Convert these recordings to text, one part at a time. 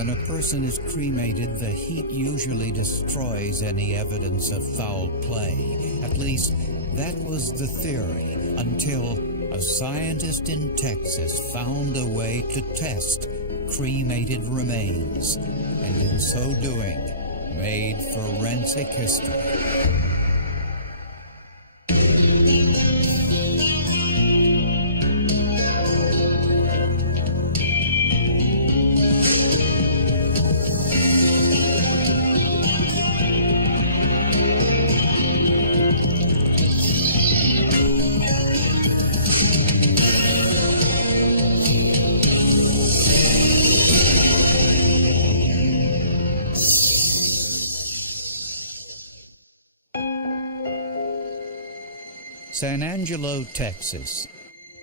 When a person is cremated, the heat usually destroys any evidence of foul play. At least, that was the theory, until a scientist in Texas found a way to test cremated remains, and in so doing, made forensic history. San Angelo, Texas,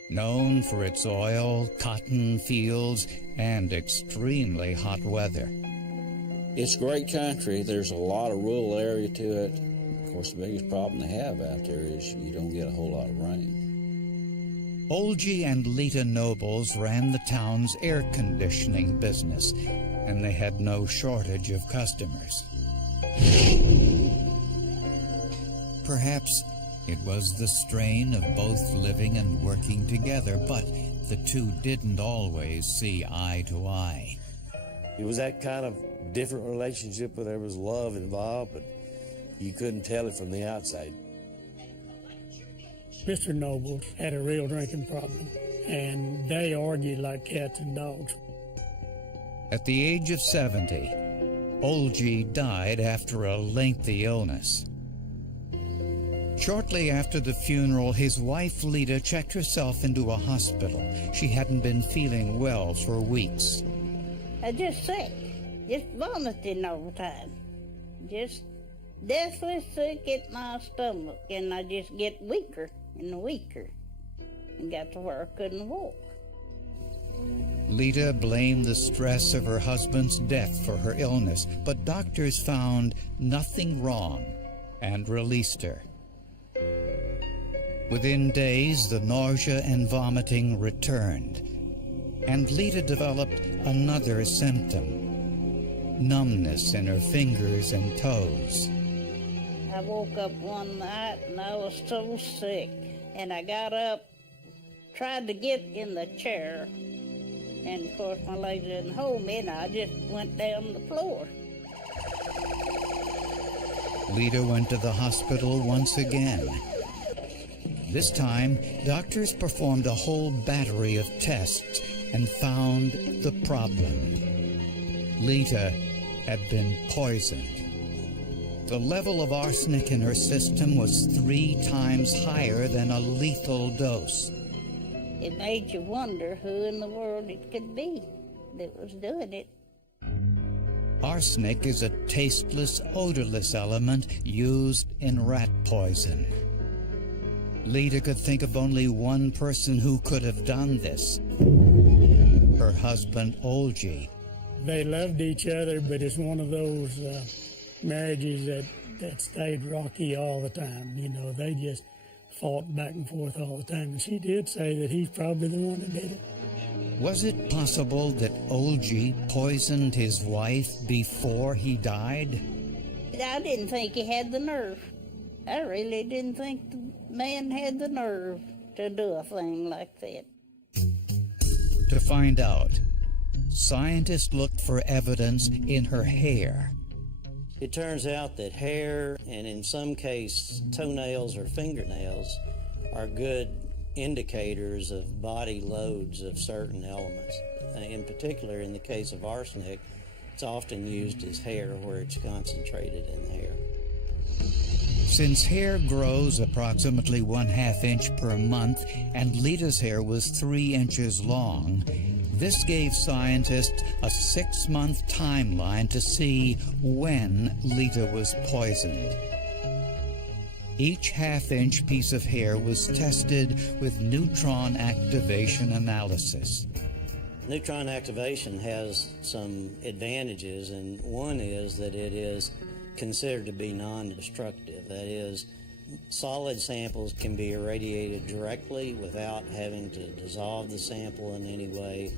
known for its oil, cotton fields, and extremely hot weather. It's great country. There's a lot of rural area to it. Of course, the biggest problem they have out there is you don't get a whole lot of rain. Olgie and Lita Nobles ran the town's air conditioning business, and they had no shortage of customers. Perhaps it was the strain of both living and working together, but the two didn't always see eye to eye. It was that kind of different relationship where there was love involved, but you couldn't tell it from the outside. Mr. Nobles had a real drinking problem, and they argued like cats and dogs. At the age of 70, Olgie died after a lengthy illness. Shortly after the funeral, his wife Lita checked herself into a hospital. She hadn't been feeling well for weeks. I just sick, just vomiting all the time, just deathly sick at my stomach, and I just get weaker and weaker, and got to where I couldn't walk. Lita blamed the stress of her husband's death for her illness, but doctors found nothing wrong and released her. Within days, the nausea and vomiting returned, and Lita developed another symptom: numbness in her fingers and toes. I woke up one night and I was so sick, and I got up, tried to get in the chair, and of course my legs didn't hold me, and I just went down the floor. Lita went to the hospital once again. This time, doctors performed a whole battery of tests and found the problem. Lita had been poisoned. The level of arsenic in her system was 3 times higher than a lethal dose. It made you wonder who in the world it could be that was doing it. Arsenic is a tasteless, odorless element used in rat poison. Lita could think of only one person who could have done this: her husband, Olgie. They loved each other, but it's one of those marriages that stayed rocky all the time. You know, they just fought back and forth all the time. And she did say that he's probably the one that did it. Was it possible that Olgie poisoned his wife before he died? I didn't think he had the nerve. I really didn't think the man had the nerve to do a thing like that. To find out, scientists looked for evidence in her hair. It turns out that hair, and in some cases toenails or fingernails, are good indicators of body loads of certain elements. In particular, in the case of arsenic, it's often used as hair where it's concentrated in the hair. Since hair grows approximately 1/2 inch per month, and Lita's hair was 3 inches long, this gave scientists a 6-month timeline to see when Lita was poisoned. Each 1/2 inch piece of hair was tested with neutron activation analysis. Neutron activation has some advantages, and one is that it is considered to be non-destructive. That is, solid samples can be irradiated directly without having to dissolve the sample in any way.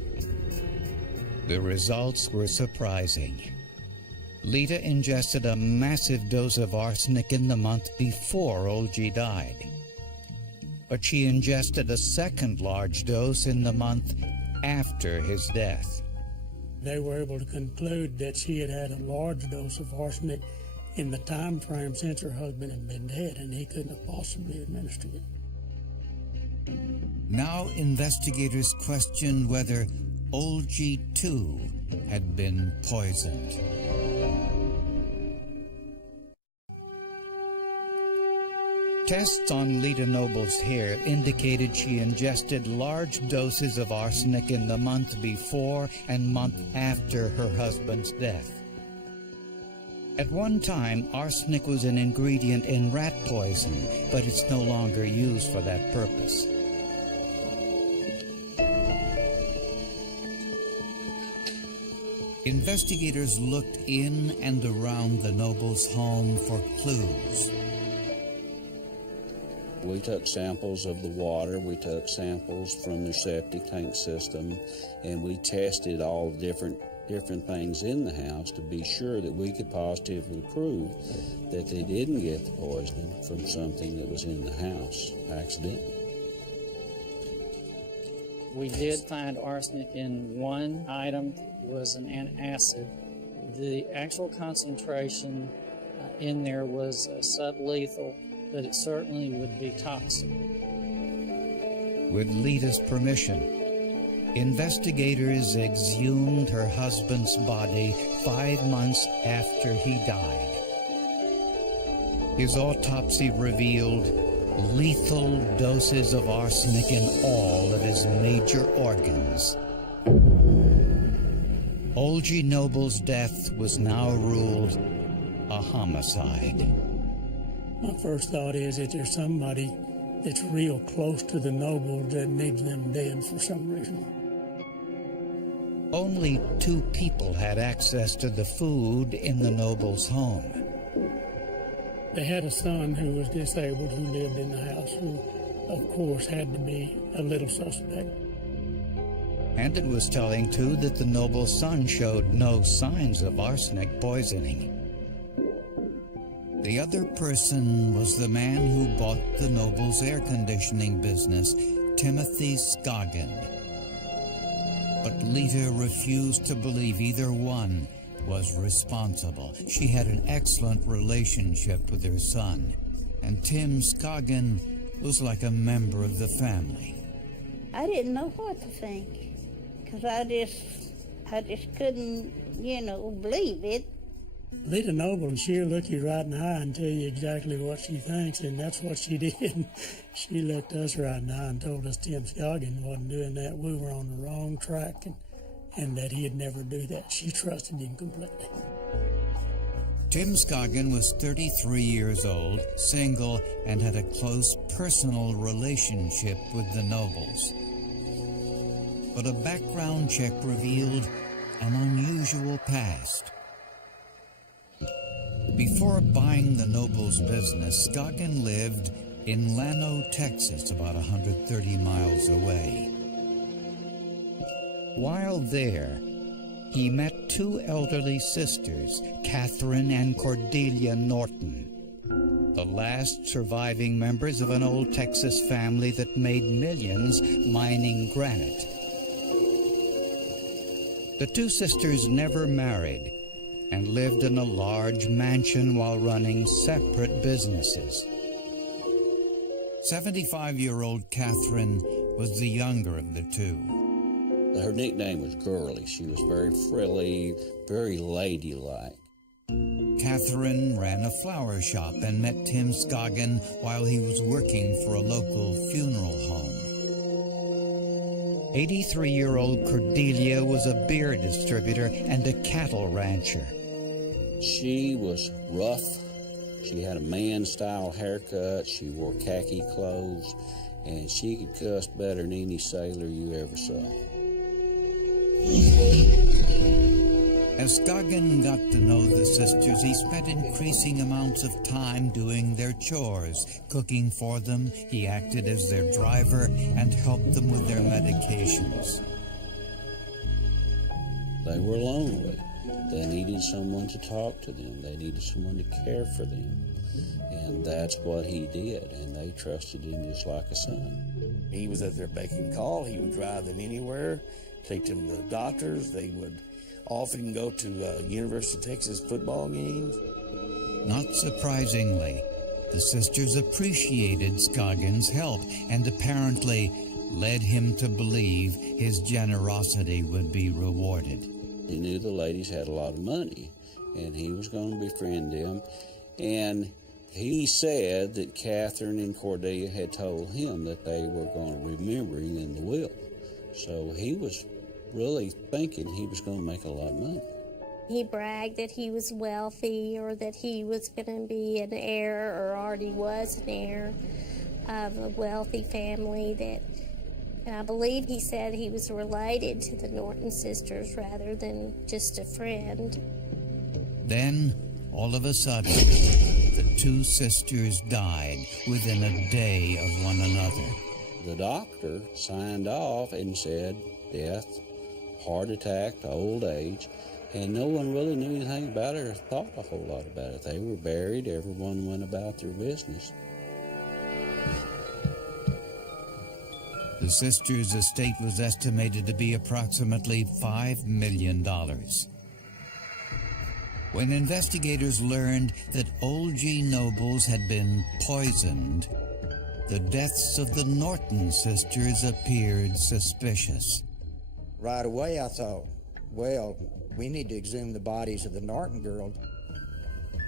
The results were surprising. Lita ingested a massive dose of arsenic in the month before Olgi died. But she ingested a second large dose in the month after his death. They were able to conclude that she had had a large dose of arsenic in the time frame since her husband had been dead, and he couldn't have possibly administered it. Now investigators questioned whether Olgi too had been poisoned. Tests on Lita Noble's hair indicated she ingested large doses of arsenic in the month before and month after her husband's death. At one time, arsenic was an ingredient in rat poison, but it's no longer used for that purpose. Investigators looked in and around the Nobles' home for clues. We took samples of the water, we took samples from the septic tank system, and we tested all different things in the house to be sure that we could positively prove that they didn't get the poisoning from something that was in the house accidentally. We did find arsenic in one item, was an antacid. The actual concentration in there was sublethal, but it certainly would be toxic. With Lita's permission, investigators exhumed her husband's body 5 months after he died. His autopsy revealed lethal doses of arsenic in all of his major organs. Olgi Noble's death was now ruled a homicide. My first thought is that there's somebody that's real close to the Nobles that needs them dead for some reason. Only 2 people had access to the food in the Nobles' home. They had a son who was disabled who lived in the house, who, of course, had to be a little suspect. And it was telling, too, that the Noble's son showed no signs of arsenic poisoning. The other person was the man who bought the Noble's air conditioning business, Timothy Scoggin. But Lita refused to believe either one was responsible. She had an excellent relationship with her son, and Tim Scoggin was like a member of the family. I didn't know what to think, because I just couldn't, believe it. Lita Noble, she'll look you right in the eye and tell you exactly what she thinks, and that's what she did. She looked us right in the eye and told us Tim Scoggin wasn't doing that. We were on the wrong track, and that he'd never do that. She trusted him completely. Tim Scoggin was 33 years old, single, and had a close personal relationship with the Nobles. But a background check revealed an unusual past. Before buying the Nobles' business, Scoggin lived in Llano, Texas, about 130 miles away. While there, he met 2 elderly sisters, Catherine and Cordelia Norton, the last surviving members of an old Texas family that made millions mining granite. The 2 sisters never married and lived in a large mansion while running separate businesses. 75-year-old Catherine was the younger of the 2. Her nickname was Girly. She was very frilly, very ladylike. Catherine ran a flower shop and met Tim Scoggin while he was working for a local funeral home. 83-year-old Cordelia was a beer distributor and a cattle rancher. She was rough. She had a man-style haircut. She wore khaki clothes, and she could cuss better than any sailor you ever saw. As Scoggin got to know the sisters, he spent increasing amounts of time doing their chores, cooking for them. He acted as their driver and helped them with their medications. They were lonely. They needed someone to talk to them. They needed someone to care for them. And that's what he did, and they trusted him just like a son. He was at their beck and call. He would drive them anywhere, take them to the doctors. They would often go to University of Texas football games. Not surprisingly, the sisters appreciated Scoggins' help and apparently led him to believe his generosity would be rewarded. He knew the ladies had a lot of money, and he was going to befriend them. And he said that Catherine and Cordelia had told him that they were going to remember him in the will. So he was really thinking he was going to make a lot of money. He bragged that he was wealthy or that he was going to be an heir or already was an heir of a wealthy family and I believe he said he was related to the Norton sisters rather than just a friend. Then, all of a sudden, the two sisters died within a day of one another. The doctor signed off and said death, heart attack, old age, and no one really knew anything about it or thought a whole lot about it. They were buried, everyone went about their business. The sisters' estate was estimated to be approximately $5 million. When investigators learned that Old G. Nobles had been poisoned, the deaths of the Norton sisters appeared suspicious. Right away I thought, well, we need to exhume the bodies of the Norton girls.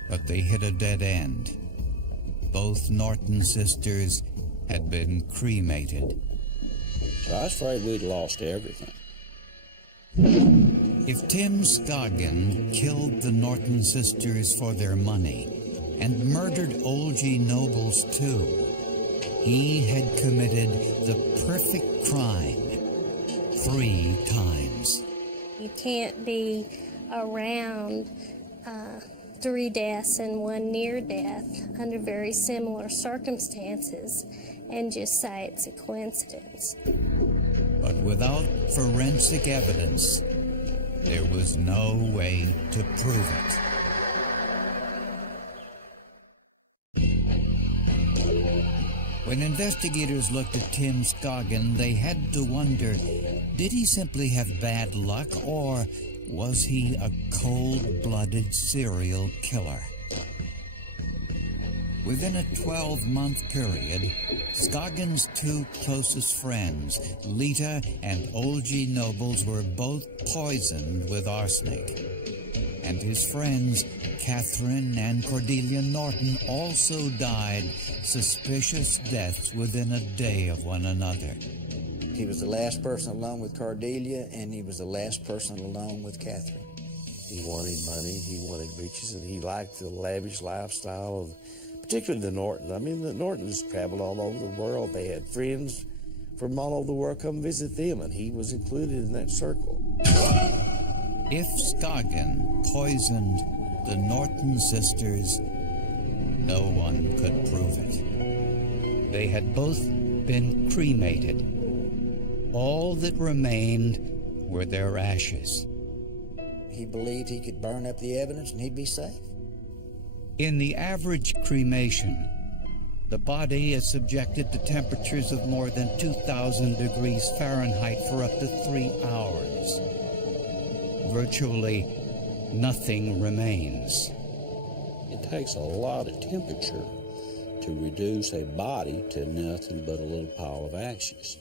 But they hit a dead end. Both Norton sisters had been cremated. So I was afraid we'd lost everything. If Tim Scoggin killed the Norton sisters for their money and murdered Old G. Nobles too, he had committed the perfect crime 3 times. You can't be around 3 deaths and 1 near death under very similar circumstances and just say it's a coincidence. But without forensic evidence, there was no way to prove it. When investigators looked at Tim Scoggin, they had to wonder, did he simply have bad luck, or was he a cold-blooded serial killer? Within a 12-month period, Scoggins' 2 closest friends, Lita and Old G. Nobles, were both poisoned with arsenic. And his friends, Catherine and Cordelia Norton, also died suspicious deaths within a day of one another. He was the last person alone with Cordelia, and he was the last person alone with Catherine. He wanted money, he wanted riches, and he liked the lavish lifestyle of particularly the Nortons. I mean, the Nortons traveled all over the world. They had friends from all over the world come visit them, and he was included in that circle. If Scoggin poisoned the Norton sisters, no one could prove it. They had both been cremated. All that remained were their ashes. He believed he could burn up the evidence and he'd be safe. In the average cremation, the body is subjected to temperatures of more than 2,000 degrees Fahrenheit for up to 3 hours. Virtually nothing remains. It takes a lot of temperature to reduce a body to nothing but a little pile of ashes.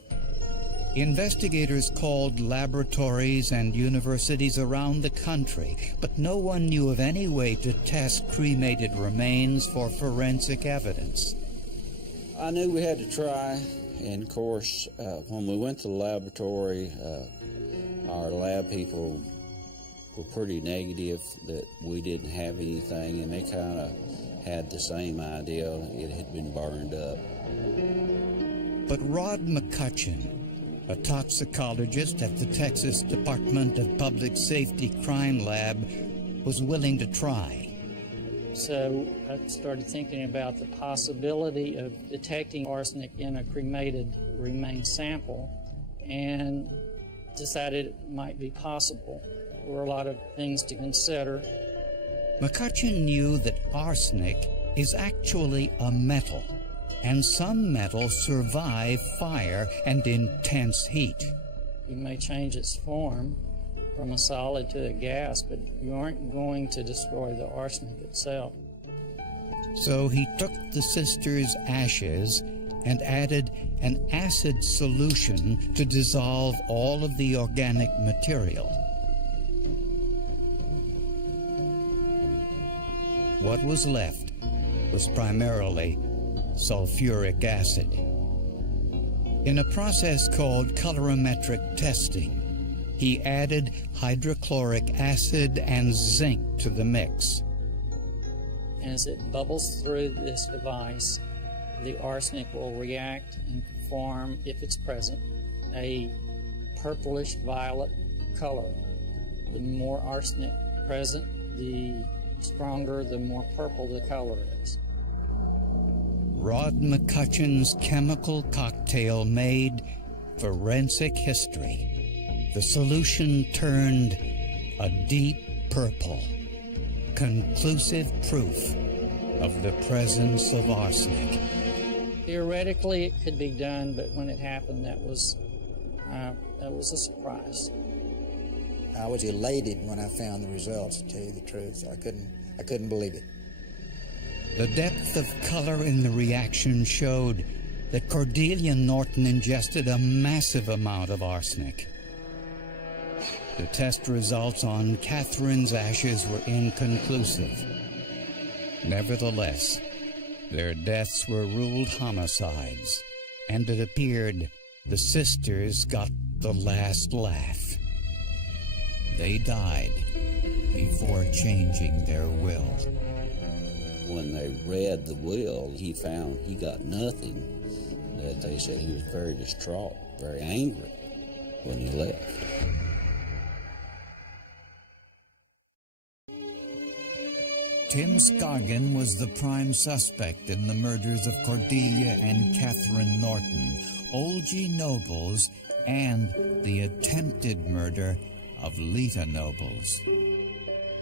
Investigators called laboratories and universities around the country, but no one knew of any way to test cremated remains for forensic evidence. I knew we had to try, and of course, when we went to the laboratory, our lab people were pretty negative that we didn't have anything, and they kind of had the same idea. It had been burned up. But Rod McCutcheon, a toxicologist at the Texas Department of Public Safety Crime Lab, was willing to try. So I started thinking about the possibility of detecting arsenic in a cremated remain sample and decided it might be possible. were a lot of things to consider. McCutcheon knew that arsenic is actually a metal, and some metals survive fire and intense heat. You may change its form from a solid to a gas, but you aren't going to destroy the arsenic itself. So he took the sisters' ashes and added an acid solution to dissolve all of the organic material. What was left was primarily sulfuric acid. In a process called colorimetric testing, he added hydrochloric acid and zinc to the mix. As it bubbles through this device, the arsenic will react and form, if it's present, a purplish violet color. The more arsenic present, the stronger, the more purple the color is. Rod McCutcheon's chemical cocktail made forensic history. The solution turned a deep purple, conclusive proof of the presence of arsenic. Theoretically, it could be done, but when it happened, that was a surprise. I was elated when I found the results, to tell you the truth. I couldn't believe it. The depth of color in the reaction showed that Cordelia Norton ingested a massive amount of arsenic. The test results on Catherine's ashes were inconclusive. Nevertheless, their deaths were ruled homicides, and it appeared the sisters got the last laugh. They died before changing their will. When they read the will, he found he got nothing. That they said he was very distraught, very angry when he left. Tim Scoggin was the prime suspect in the murders of Cordelia and Catherine Norton, Old G. Nobles, and the attempted murder of Lita Nobles.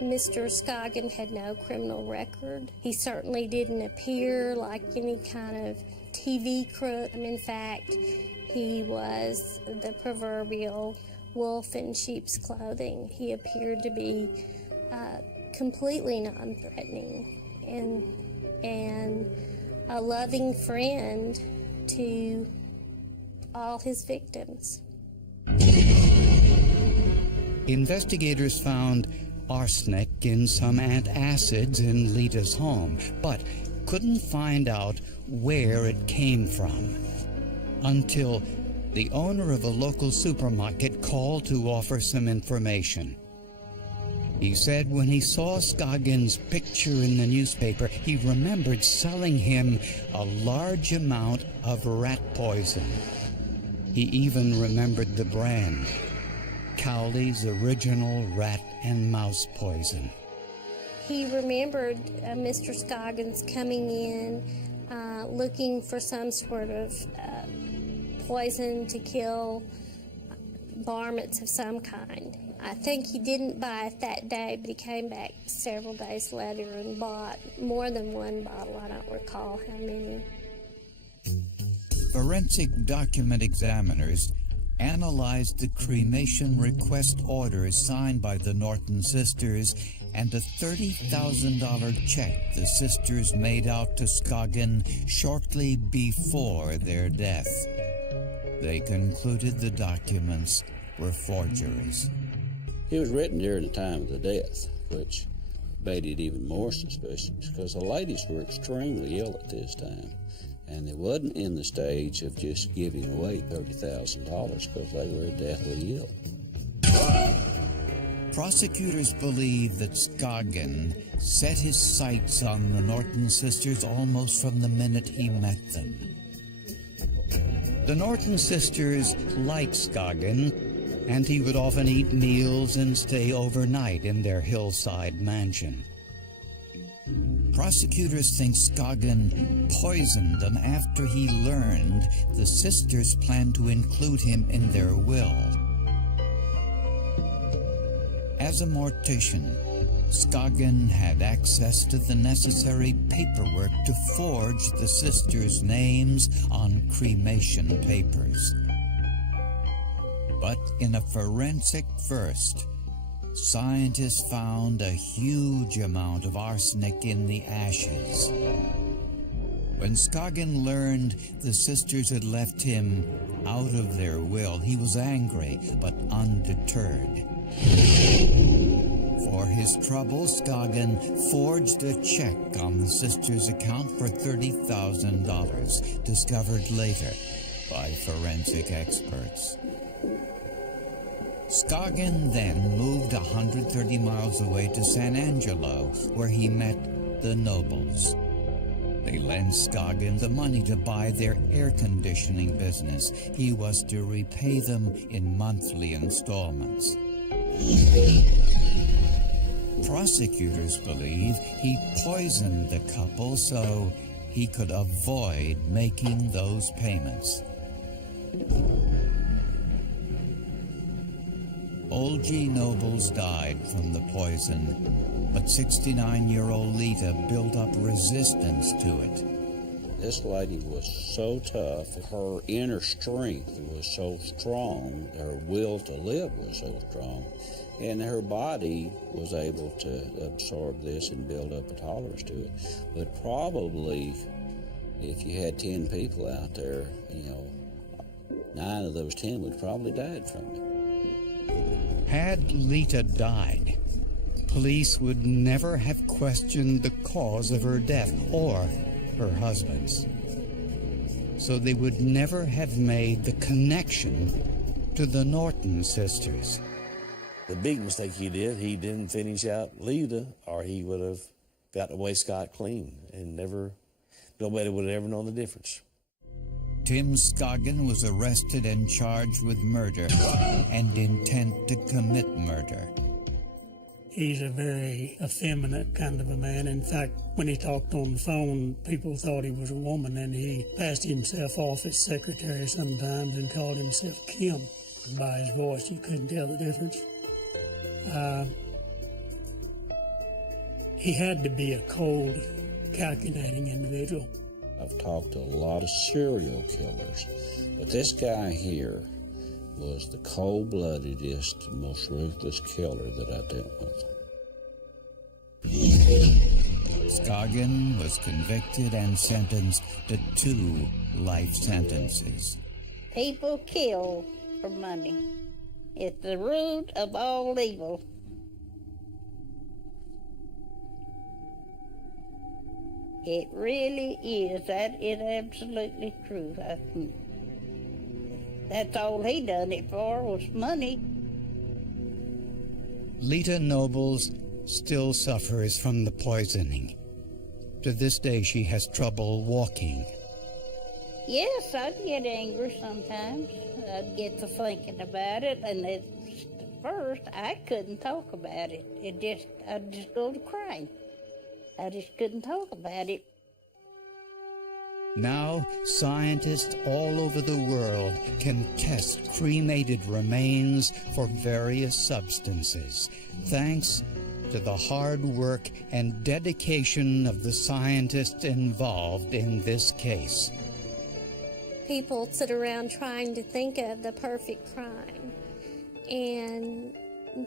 Mr. Scoggin had no criminal record. He certainly didn't appear like any kind of TV crook. In fact, he was the proverbial wolf in sheep's clothing. He appeared to be completely non-threatening and a loving friend to all his victims. Investigators found arsenic in some antacids in Lita's home, but couldn't find out where it came from until the owner of a local supermarket called to offer some information. He said when he saw Scoggin's picture in the newspaper, he remembered selling him a large amount of rat poison. He even remembered the brand, Cowley's Original Rat and Mouse Poison. He remembered Mr. Scoggins coming in looking for some sort of poison to kill varmints of some kind. I think he didn't buy it that day, but he came back several days later and bought more than one bottle. I don't recall how many. Forensic document examiners analyzed the cremation request orders signed by the Norton sisters and a $30,000 check the sisters made out to Scoggin shortly before their death. They concluded the documents were forgeries. It was written during the time of the death, which made it even more suspicious because the ladies were extremely ill at this time, and they wasn't in the stage of just giving away $30,000 because they were deathly ill. Prosecutors believe that Scoggin set his sights on the Norton sisters almost from the minute he met them. The Norton sisters liked Scoggin, and he would often eat meals and stay overnight in their hillside mansion. Prosecutors think Scoggin poisoned them after he learned the sisters planned to include him in their will. As a mortician, Scoggin had access to the necessary paperwork to forge the sisters' names on cremation papers. But in a forensic first, scientists found a huge amount of arsenic in the ashes. When Scoggin learned the sisters had left him out of their will, he was angry but undeterred. For his trouble, Scoggin forged a check on the sisters' account for $30,000, discovered later by forensic experts. Scoggin then moved 130 miles away to San Angelo, where he met the Nobles. They lent Scoggin the money to buy their air conditioning business. He was to repay them in monthly installments. Prosecutors believe he poisoned the couple so he could avoid making those payments. Old G. Nobles died from the poison, but 69-year-old Lita built up resistance to it. This lady was so tough, her inner strength was so strong, her will to live was so strong, and her body was able to absorb this and build up a tolerance to it. But probably, if you had 10 people out there, 9 of those 10 would probably died from it. Had Lita died, police would never have questioned the cause of her death or her husband's. So they would never have made the connection to the Norton sisters. The big mistake he didn't finish out Lita, or he would have gotten away scot-clean, and nobody would have ever known the difference. Tim Scoggin was arrested and charged with murder and intent to commit murder. He's a very effeminate kind of a man. In fact, when he talked on the phone, people thought he was a woman, and he passed himself off as secretary sometimes and called himself Kim. By his voice, you couldn't tell the difference. He had to be a cold, calculating individual. I've talked to a lot of serial killers, but this guy here was the cold-bloodedest, most ruthless killer that I dealt with. Scoggin was convicted and sentenced to 2 life sentences. People kill for money. It's the root of all evil. It really is. That is absolutely true. That's all he done it for was money. Lita Nobles still suffers from the poisoning. To this day, she has trouble walking. Yes, I'd get angry sometimes. I'd get to thinking about it, and at first I couldn't talk about it. I'd just go to crying. I just couldn't talk about it. Now, scientists all over the world can test cremated remains for various substances, thanks to the hard work and dedication of the scientists involved in this case. People sit around trying to think of the perfect crime, and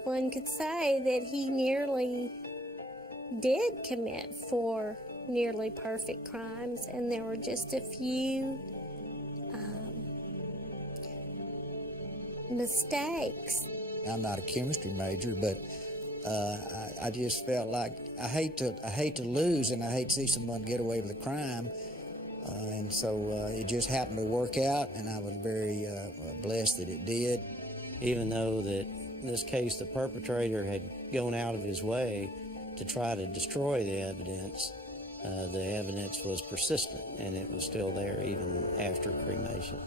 one could say that he nearly did commit 4 nearly perfect crimes, and there were just a few mistakes. I'm not a chemistry major, but I just felt like I hate to lose, and I hate to see someone get away with a crime, and so it just happened to work out, and I was very blessed that it did. Even though that in this case the perpetrator had gone out of his way to try to destroy the evidence was persistent, and it was still there even after cremation.